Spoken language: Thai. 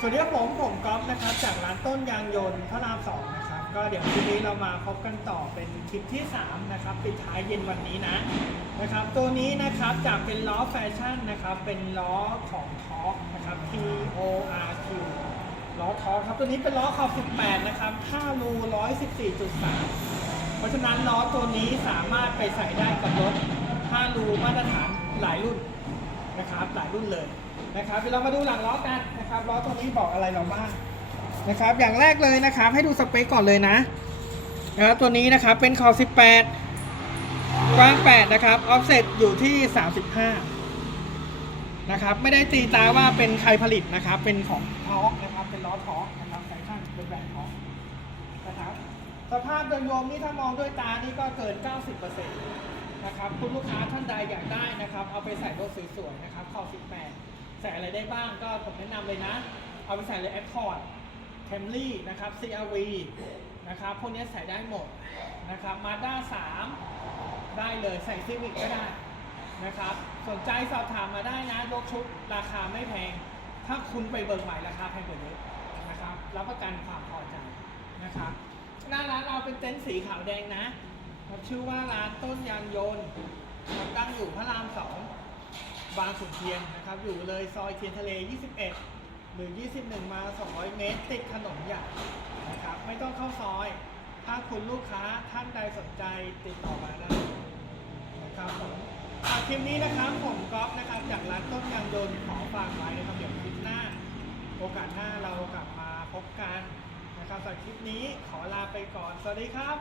สวัสดีครับผมผมก๊อฟนะครับจากร้านต้นยางยนต์พระรามสองนะครับก็เดี๋ยวทีนี้เรามาพบกันต่อเป็นคลิปที่ 3 นะครับปิดท้ายเย็นวันนี้นะนะครับ ตัวนี้นะครับจากเป็นล้อแฟชั่นนะครับ เป็นล้อของท็อปนะครับ T O R Q ล้อท็อปครับตัวนี้เป็นล้อขอบ18 นะครับ5รู114.3 เพราะฉะนั้นล้อตัวนี้สามารถไปใส่ได้กับรถ5รูมาตรฐานหลายรุ่น นะครับหลายรุ่นเลยนะครับเดี๋ยวเรามาดูหลังล้อกันนะครับล้อตัวนี้บอกอะไรเราบ้างนะครับ อย่างแรกเลยนะครับ ให้ดูสเปคก่อนเลยนะนะครับตัวนี้นะครับเป็นขอบ18 กว้าง 8 นะครับออฟเซตอยู่ที่ 35 นะครับ ไม่ได้ตีตาว่าเป็นใครผลิตนะครับ เป็นของทอกนะครับ เป็นล้อทอกนะครับไซชั่นเป็นแบรนด์ทอกนะครับ สภาพโดยรวมนี่ถ้ามองด้วยตานี่ก็เกิน 90%นะครับ คุณลูกค้าท่านใดอยากได้ นะครับ เอาไปใส่รถสวยๆนะครับขอบ18 ใส่อะไรได้บ้างก็ผมแนะนำเลยนะ เอาไปใส่เลย Accord Camry นะครับ CRV นะครับ พวกนี้ใส่ได้หมดนะครับ Mazda 3 ได้เลยใส่ Civic ก็ได้นะครับ สนใจสอบถามมาได้นะยกชุดราคาไม่แพง ถ้าคุณไปเบิกใหม่ราคาแพงกว่าเยอะนะครับ รับประกันความพอใจนะครับ หน้าร้านเราเป็นเต็นท์สีขาวแดงนะชื่อว่าร้านต้นยางยนต์ อยู่พระรามสองบางขุนเทียนนะครับ อยู่เลยซอยเทียนทะเล 21 หรือ 21 มา 200 เมตร ติดถนนใหญ่นะครับ ไม่ต้องเข้าซอย ถ้าคุณลูกค้าท่านใดสนใจติดต่อมาได้นะครับผมอะคลิปนี้นะครับผมก๊อฟนะครับ จากร้านต้นยางยนต์ขอฝากไว้นะครับเดี๋ยวคลิปหน้า โอกาสหน้าเรากลับมาพบกันนะครับสำหรับคลิปนี้ขอลาไปก่อน สวัสดีครับ